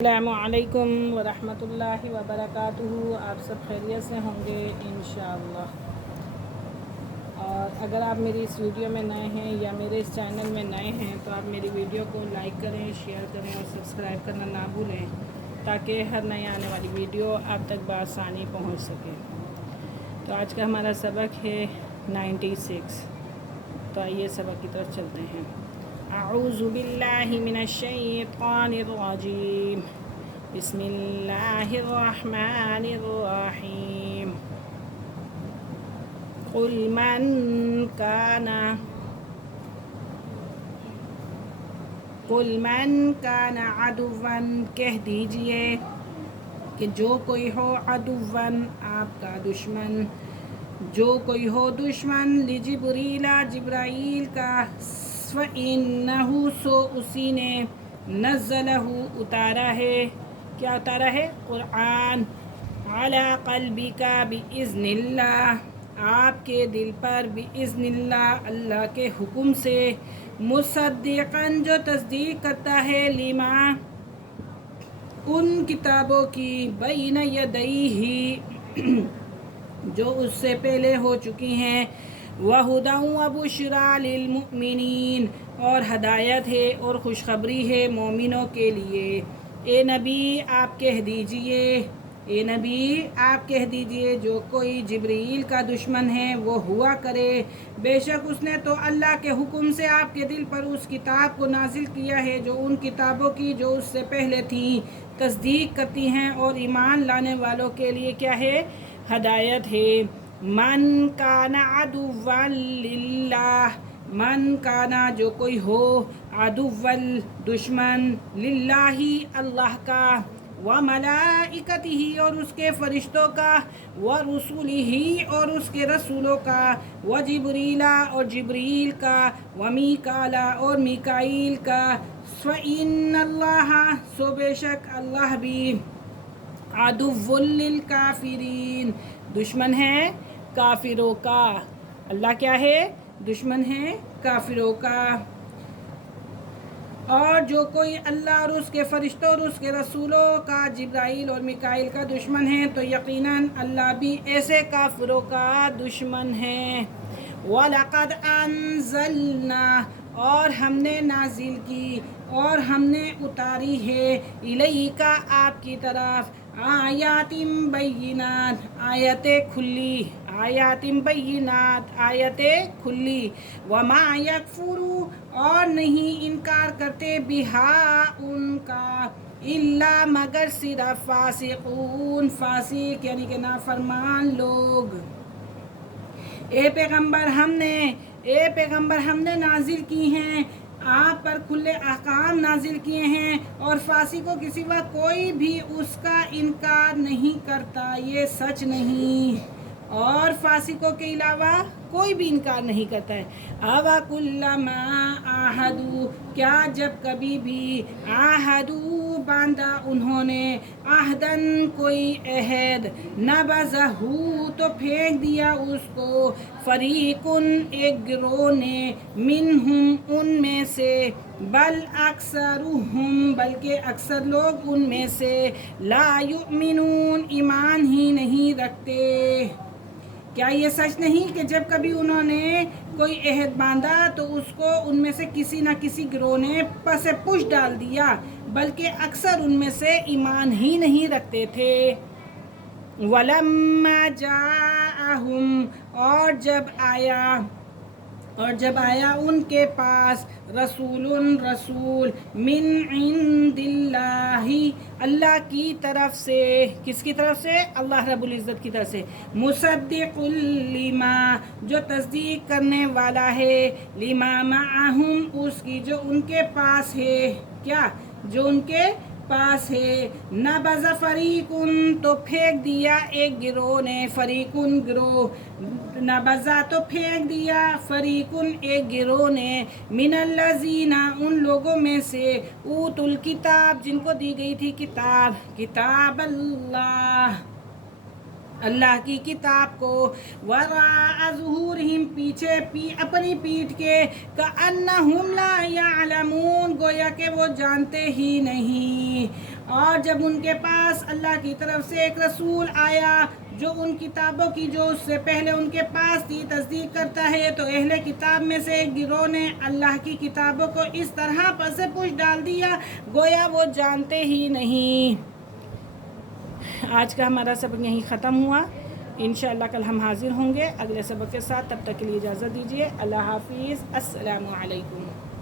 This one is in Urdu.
السلام علیکم ورحمۃ اللہ وبرکاتہ۔ آپ سب خیریت سے ہوں گے انشاءاللہ۔ اور اگر آپ میری اس ویڈیو میں نئے ہیں یا میرے اس چینل میں نئے ہیں تو آپ میری ویڈیو کو لائک کریں، شیئر کریں اور سبسکرائب کرنا نہ بھولیں تاکہ ہر نئی آنے والی ویڈیو آپ تک بآسانی پہنچ سکے۔ تو آج کا ہمارا سبق ہے 96۔ تو آئیے سبق کی طرف چلتے ہیں۔ اعوذ باللہ من الشیطان الرجیم، بسم اللہ الرحمن الرحیم۔ قل من کان عدوا، کہہ دیجئے کہ جو کوئی ہو عدواً آپ کا دشمن، جو کوئی ہو دشمن لجبریل جبرائیل کا، فَإِنَّهُ سو اسی نے نزلہ اتارا ہے، کیا اتارا ہے؟ قرآن، علی قلبک بإذن اللہ، آپ کے دل پر بإذن اللہ، اللہ کے حکم سے، مصدقاً جو تصدیق کرتا ہے، لما ان کتابوں کی، بین یدیہ جو اس سے پہلے ہو چکی ہیں، وَہُدًى وَبُشْرَىٰ لِلْمُؤْمِنِينَ اور ہدایت ہے اور خوشخبری ہے مومنوں کے لیے۔ اے نبی آپ کہہ دیجئے، اے نبی آپ کہہ دیجئے، جو کوئی جبرائیل کا دشمن ہے وہ ہوا کرے، بے شک اس نے تو اللہ کے حکم سے آپ کے دل پر اس کتاب کو نازل کیا ہے جو ان کتابوں کی جو اس سے پہلے تھیں تصدیق کرتی ہیں اور ایمان لانے والوں کے لیے کیا ہے؟ ہدایت ہے۔ من کان عدوا للہ، من کانا جو کوئی ہو، عدوا دشمن، للہ اللہ کا، وملائکتہ اور اس کے فرشتوں کا، ورسلہ اور اس کے رسولوں کا، وجبریل اور جبریل کا، ومیکال اور میکائیل کا، فإن اللہ سو بے شک اللہ بھی، عدو للکافرین دشمن ہے کافروں کا۔ اللہ کیا ہے؟ دشمن ہے کافروں کا۔ اور جو کوئی اللہ اور اس کے فرشتوں اور اس کے رسولوں کا، جبرائیل اور میکائیل کا دشمن ہے تو یقیناً اللہ بھی ایسے کافروں کا دشمن ہے۔ وَلَقَدْ أَنزَلْنَا اور ہم نے نازل کی اور ہم نے اتاری ہے، الیک آپ کی طرف، آیات بینات آیت کھلی، آیات بینات آیت کھلی، وما یکفر اور نہیں انکار کرتے بہا ان کا، الا مگر صرف فاسقون، فاسق یعنی کہ نافرمان لوگ۔ اے پیغمبر ہم نے نازل کی ہیں آپ پر کھلے احکام نازل کیے ہیں، اور فاسقوں کے سوا کوئی بھی اس کا انکار نہیں کرتا، یہ سچ نہیں، اور فاسقوں کے علاوہ کوئی بھی انکار نہیں کرتا ہے۔ أَوَكُلَّمَا عَاهَدُوا کیا جب کبھی بھی، عَاهَدُوا باندھا انہوں نے، عہدًا کوئی عہد، نَبَذَهُ تو پھینک دیا اس کو، فَرِيقٌ ایک گروہ نے، مِنْهُمْ ان میں سے، بل اکثرهم بلکہ اکثر لوگ ان میں سے، لا یؤمنون ایمان ہی نہیں رکھتے۔ کیا یہ سچ نہیں کہ جب کبھی انہوں نے کوئی عہد باندھا تو اس کو ان میں سے کسی نہ کسی گروہ نے پس پش ڈال دیا، بلکہ اکثر ان میں سے ایمان ہی نہیں رکھتے تھے۔ وَلَمَّا جَاءَهُمْ اور جب آیا ان کے پاس، رسول من عند اللہ اللہ کی طرف سے، کس کی طرف سے؟ اللہ رب العزت کی طرف سے، مصدق لما جو تصدیق کرنے والا ہے، لما معہم اس کی جو ان کے پاس ہے، کیا جو ان کے پاس ہے، نبذ فریقن تو پھینک دیا ایک گروہ نے، فریقن گروہ، نبذا تو پھینک دیا، فریقن ایک گروہ نے، من الذین ان لوگوں میں سے، اوتوا الکتاب جن کو دی گئی تھی کتاب اللہ کی کتاب کو، وراء ظہورہم پیچھے اپنی پیٹھ کے، کأنہم لا یعلمون گویا کہ وہ جانتے ہی نہیں، اور جب ان کے پاس اللہ کی طرف سے ایک رسول آیا جو ان کتابوں کی جو اس سے پہلے ان کے پاس تھی تصدیق کرتا ہے، تو اہل کتاب میں سے ایک گروہ نے اللہ کی کتابوں کو اس طرح پس پوچھ ڈال دیا گویا وہ جانتے ہی نہیں۔ آج کا ہمارا سبق یہیں ختم ہوا، انشاءاللہ کل ہم حاضر ہوں گے اگلے سبق کے ساتھ، تب تک کے لیے اجازت دیجیے، اللہ حافظ، السلام علیکم۔